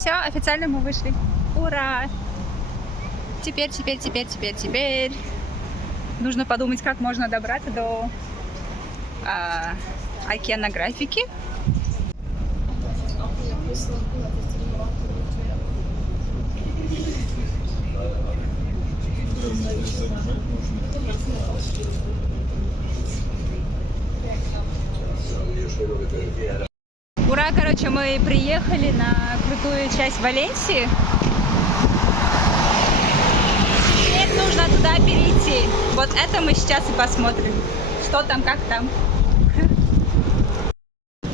Все, официально мы вышли. Ура! Теперь нужно подумать, как можно добраться до океанографики. Ура, короче, мы приехали на крутую часть Валенсии. Теперь нужно туда перейти. Вот это мы сейчас и посмотрим. Что там, как там.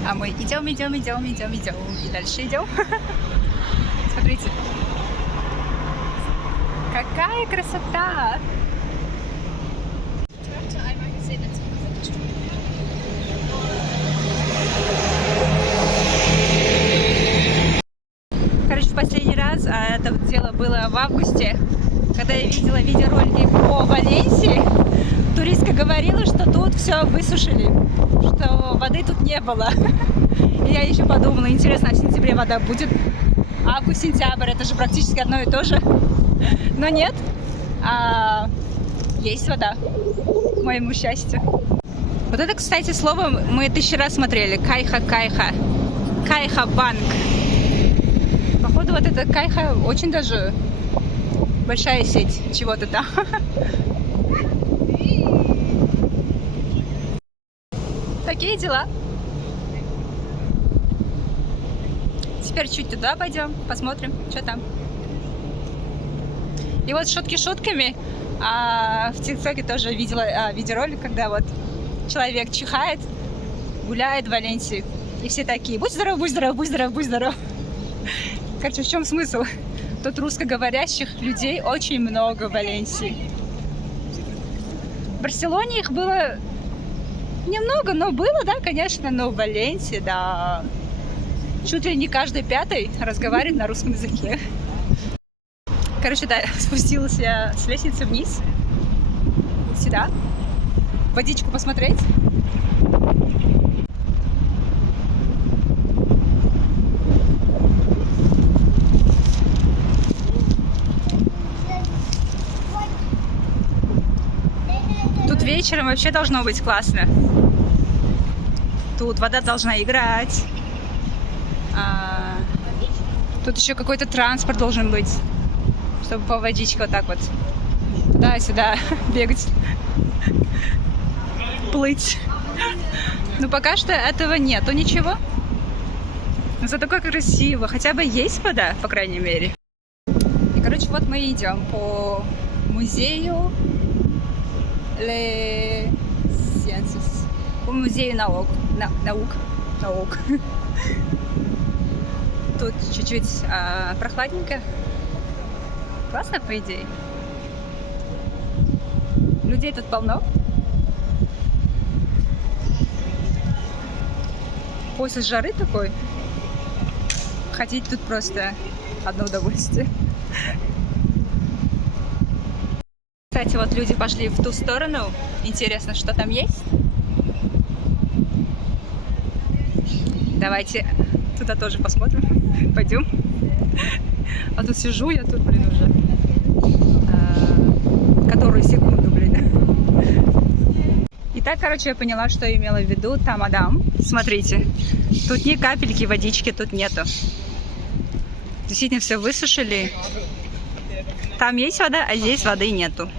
А мы идем. И дальше идем. Смотрите. Какая красота! Короче, в последний раз, это дело было в августе, когда я видела видеоролики по Валенсии, туристка говорила, что тут все высушили, что воды тут не было. И я еще подумала, интересно, а в сентябре вода будет? Август-сентябрь, это же практически одно и то же. Но нет, есть вода, к моему счастью. Вот это, кстати, слово мы 1000 раз смотрели. Кайха. Кайха-банк. Походу, вот эта Кайха очень даже большая сеть чего-то там. Такие дела. Теперь чуть туда пойдем, посмотрим, что там. И вот шутки шутками, в ТикТоке тоже видела видеоролик, когда вот человек чихает, гуляет в Валенсии, и все такие: будь здоров, будь здоров, будь здоров, будь здоров. Короче, в чем смысл? Тут русскоговорящих людей очень много в Валенсии. В Барселоне их было немного, но было, да, конечно, но в Валенсии, да, чуть ли не каждый 5-й разговаривает на русском языке. Короче, да, спустилась я с лестницы вниз, сюда, водичку посмотреть. Тут вечером вообще должно быть классно. Тут вода должна играть. Тут еще какой-то транспорт должен быть, чтобы по водичке вот так вот туда-сюда бегать, плыть. Но пока что этого нету ничего. Но зато как красиво. Хотя бы есть вода, по крайней мере. И, короче, вот мы идем по музею Les Sciences. По музею наук. Тут чуть-чуть прохладненько. Классно, по идее. Людей тут полно. После жары такой ходить тут просто одно удовольствие. Кстати, вот люди пошли в ту сторону. Интересно, что там есть? Давайте туда тоже посмотрим. Пойдем. А тут сижу я тут, блин, уже которую секунду, блин. Итак, короче, я поняла, что я имела в виду. Тамадам. Смотрите. Тут ни капельки водички тут нету. Действительно все высушили. Там есть вода, а здесь воды нету.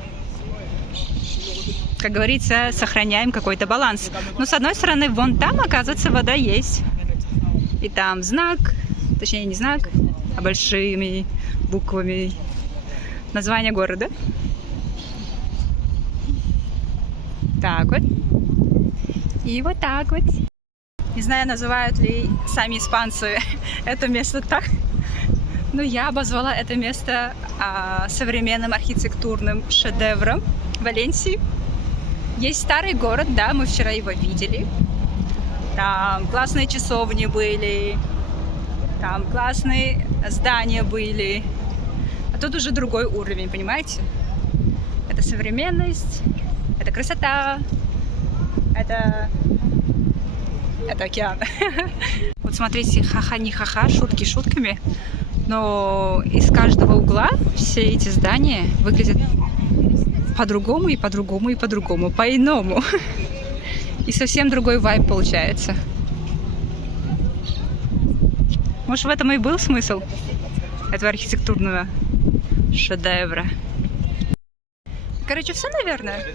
Как говорится, сохраняем какой-то баланс. Но с одной стороны, вон там, оказывается, вода есть. И там знак, точнее не знак, а большими буквами название города. Так вот. И вот так вот. Не знаю, называют ли сами испанцы это место так, но я обозвала это место современным архитектурным шедевром Валенсии. Есть старый город, да, мы вчера его видели. Там классные часовни были, там классные здания были. А тут уже другой уровень, понимаете? Это современность, это красота, это океан. Вот смотрите, ха-ха, не ха-ха, шутки шутками. Но из каждого угла все эти здания выглядят по-другому и по-другому и по-другому, по-иному. И совсем другой вайб получается. Может, в этом и был смысл этого архитектурного шедевра. Короче, все, наверное.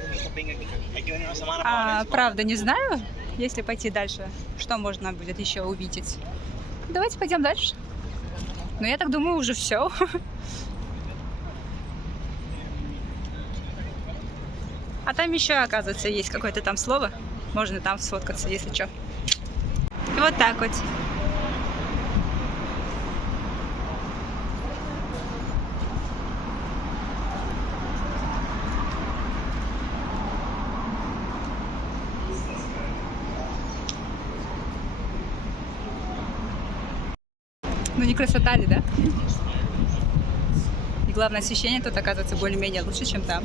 Правда, не знаю, если пойти дальше, что можно будет еще увидеть. Давайте пойдем дальше. Но я так думаю, уже все. А там еще, оказывается, есть какое-то там слово. Можно там сфоткаться, если что. И вот так вот. Ну не красота ли, да? И главное, освещение тут оказывается более-менее лучше, чем там.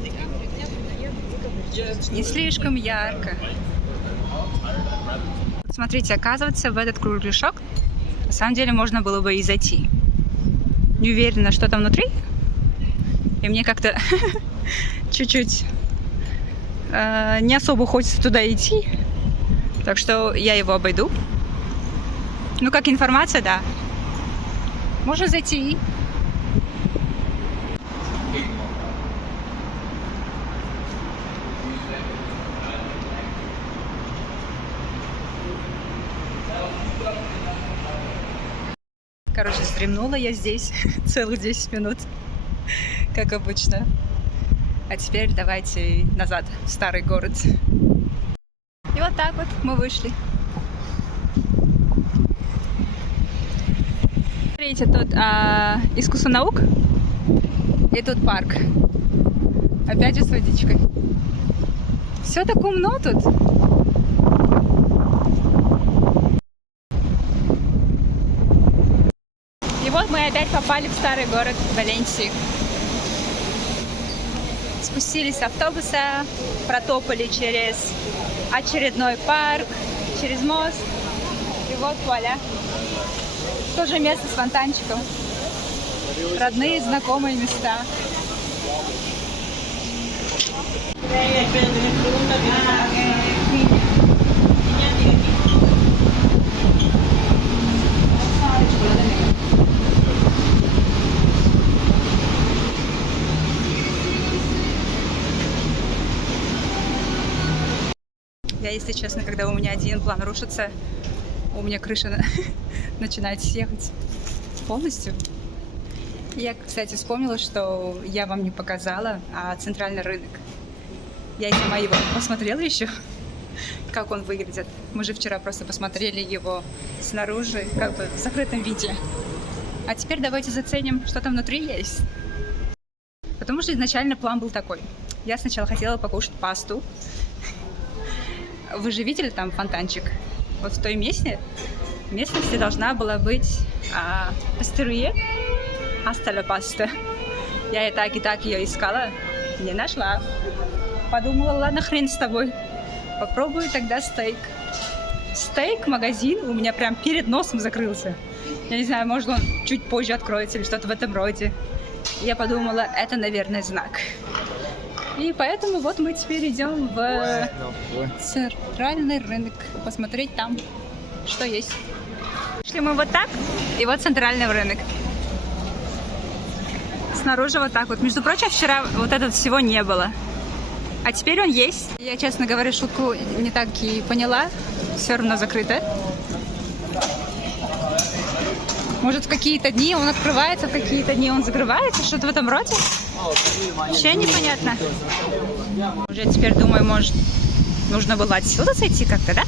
Не слишком ярко. Смотрите, оказывается, в этот кругляшок на самом деле можно было бы и зайти. Не уверена, что там внутри. И мне как-то чуть-чуть не особо хочется туда идти. Так что я его обойду. Ну, как информация, да. Можно зайти. Короче, стремнула я здесь целых 10 минут, как обычно. А теперь давайте назад, в старый город. И вот так вот мы вышли. Смотрите, тут искусство наук, и тут парк. Опять же с водичкой. Все так умно тут. И вот мы опять попали в старый город Валенсии. Спустились с автобуса, протопали через очередной парк, через мост. И вот вуаля. Тоже место с фонтанчиком. Родные, знакомые места. Я, если честно, когда у меня один план рушится, у меня крыша начинает съехать полностью. Я, кстати, вспомнила, что я вам не показала центральный рынок. Я сама его посмотрела еще, как он выглядит. Мы же вчера просто посмотрели его снаружи, как бы в закрытом виде. А теперь давайте заценим, что там внутри есть. Потому что изначально план был такой. Я сначала хотела покушать пасту. Вы же видели там фонтанчик? Вот в той местности должна была быть пастеруе hasta la pasta. Я и так ее искала, не нашла. Подумала, ладно, хрен с тобой. Попробую тогда стейк. Стейк-магазин у меня прям перед носом закрылся. Я не знаю, может он чуть позже откроется или что-то в этом роде. Я подумала, это, наверное, знак. И поэтому вот мы теперь идем в центральный рынок. Посмотреть там, что есть. Шли мы вот так, и вот центральный рынок. Снаружи вот так вот. Между прочим, вчера вот этого всего не было. А теперь он есть. Я, честно говоря, шутку не так и поняла. Все равно закрыто. Может, в какие-то дни он открывается, в какие-то дни он закрывается, что-то в этом роде. Вообще непонятно. Уже теперь думаю, может, нужно было отсюда зайти как-то, да?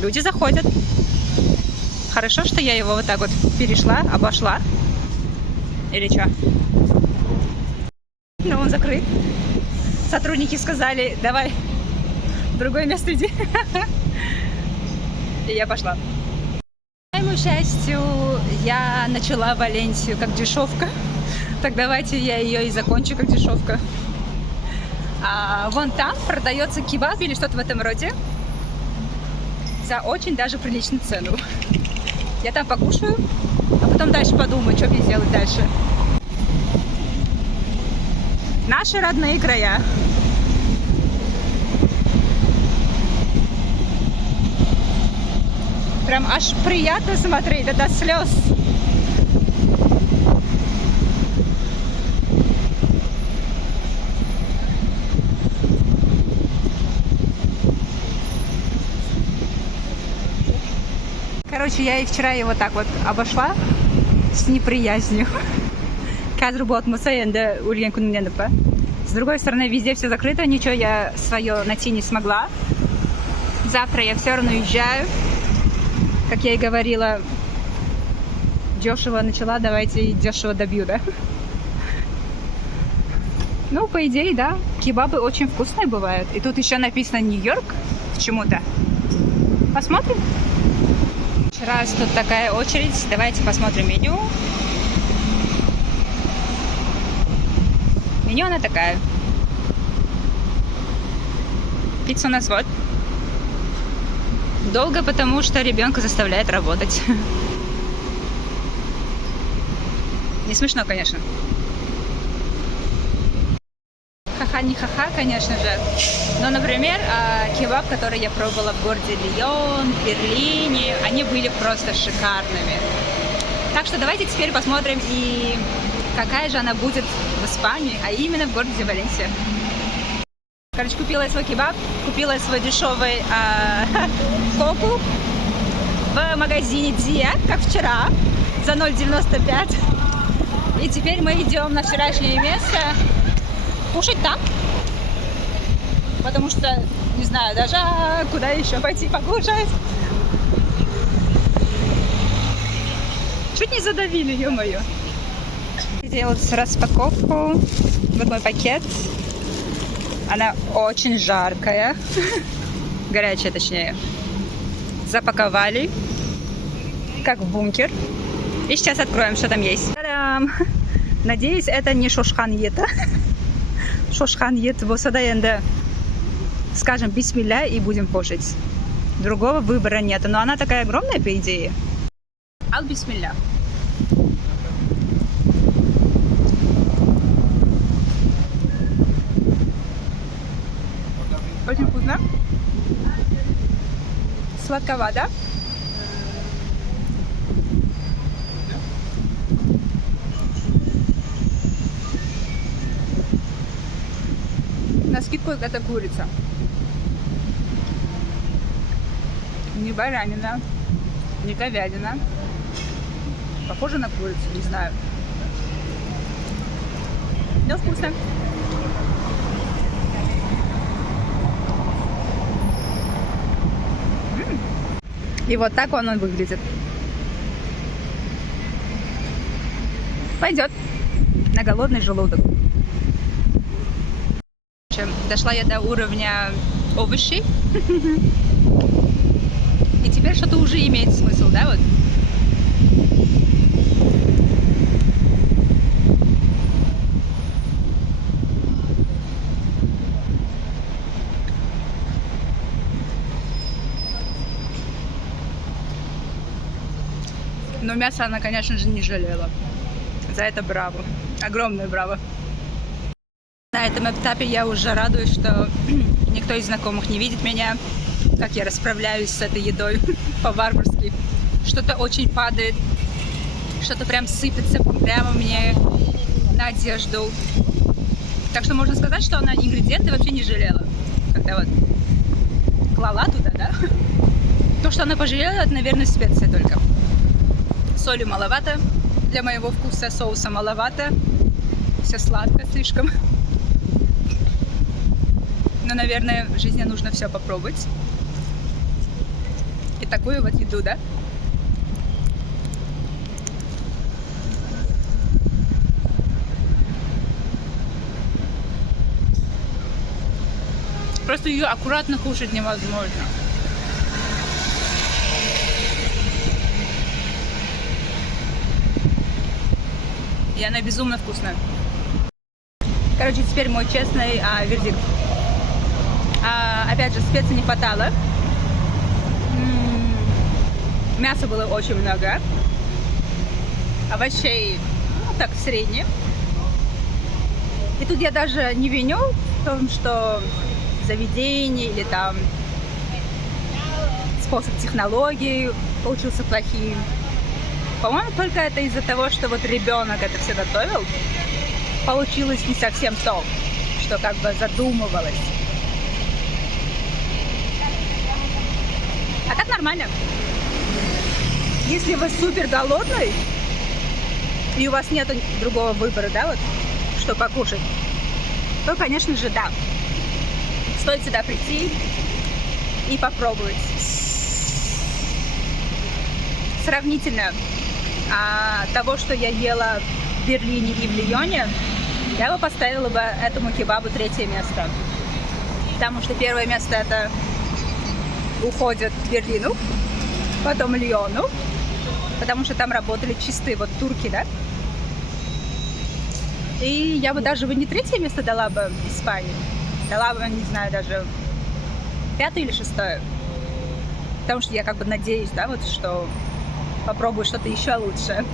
Люди заходят. Хорошо, что я его вот так вот перешла, обошла. Или что? Но он закрыт. Сотрудники сказали, давай в другое место иди. И я пошла. К моему счастью, я начала Валенсию как дешевка. Так давайте я ее и закончу как дешевка. Вон там продается кебаб или что-то в этом роде за очень даже приличную цену. Я там покушаю, а потом дальше подумаю, что мне делать дальше. Наши родные края. Прям аж приятно смотреть, это до слез. Короче, я и вчера его так вот обошла с неприязнью. С другой стороны, везде все закрыто, ничего я свое найти не смогла. Завтра я все равно уезжаю. Как я и говорила, дешево начала, давайте и дешево добью, да? Ну, по идее, да, кебабы очень вкусные бывают. И тут еще написано Нью-Йорк почему-то. Посмотрим. Раз тут такая очередь, давайте посмотрим меню. Меню она такая. Пицца у нас вот. Долго, потому что ребенка заставляет работать. Не смешно, конечно. Ха-ха, не ха-ха, конечно же. Но, например, кебаб, который я пробовала в городе Лион, в Берлине, они были просто шикарными. Так что давайте теперь посмотрим, и какая же она будет в Испании, а именно в городе Валенсия. Короче, купила я свой кебаб, купила я свой дешевый коку в магазине Dia, как вчера, за 0,95. И теперь мы идем на вчерашнее место кушать там, потому что не знаю даже, куда еще пойти покушать. Чуть не задавили, ё-моё. Делать распаковку. Вот мой пакет. Она очень жаркая. Горячая, точнее. Запаковали. Как в бункер. И сейчас откроем, что там есть. Та-дам! Надеюсь, это не шошхан-ета. Шошхан-ет босадаенда. Скажем бисмилля и будем кушать. Другого выбора нет. Но она такая огромная, по идее. Ал-бисмилля. Очень вкусно. Сладковато. На скидку это курица. Не баранина, не говядина. Похоже на курицу, не знаю. Но вкусно. И вот так он выглядит. Пойдет на голодный желудок. Дошла я до уровня овощей. И теперь что-то уже имеет смысл, да, вот? Но мясо она, конечно же, не жалела. За это браво. Огромное браво. На этом этапе я уже радуюсь, что никто из знакомых не видит меня, как я расправляюсь с этой едой по-варварски. Что-то очень падает, что-то прям сыпется прямо мне на одежду. Так что можно сказать, что она ингредиенты вообще не жалела. Когда вот клала туда, да? То, что она пожалела, это, наверное, специи только. Соли маловато для моего вкуса, соуса маловато. Все сладко слишком. Но, наверное, в жизни нужно все попробовать. И такую вот еду, да? Просто ее аккуратно кушать невозможно. И она безумно вкусная. Короче, теперь мой честный вердикт. Опять же, специй не хватало. Мяса было очень много. Овощей, ну, так, в среднем. И тут я даже не виню в том, что заведение или там способ технологий получился плохим. По-моему, только это из-за того, что вот ребенок это все готовил, получилось не совсем то, что как бы задумывалось. А так нормально. Если вы супер голодный, и у вас нет другого выбора, да, вот, что покушать, то, конечно же, да. Стоит сюда прийти и попробовать. Сравнительно того, что я ела в Берлине и в Лионе, я бы поставила бы этому кебабу 3-е место. Потому что 1-е место это уходит к Берлину, потом Лиону, потому что там работали чистые вот турки, да. И я бы даже не 3-е место дала бы Испании, дала бы, не знаю, даже 5-е или 6-е. Потому что я как бы надеюсь, да, вот что попробую что-то еще лучше.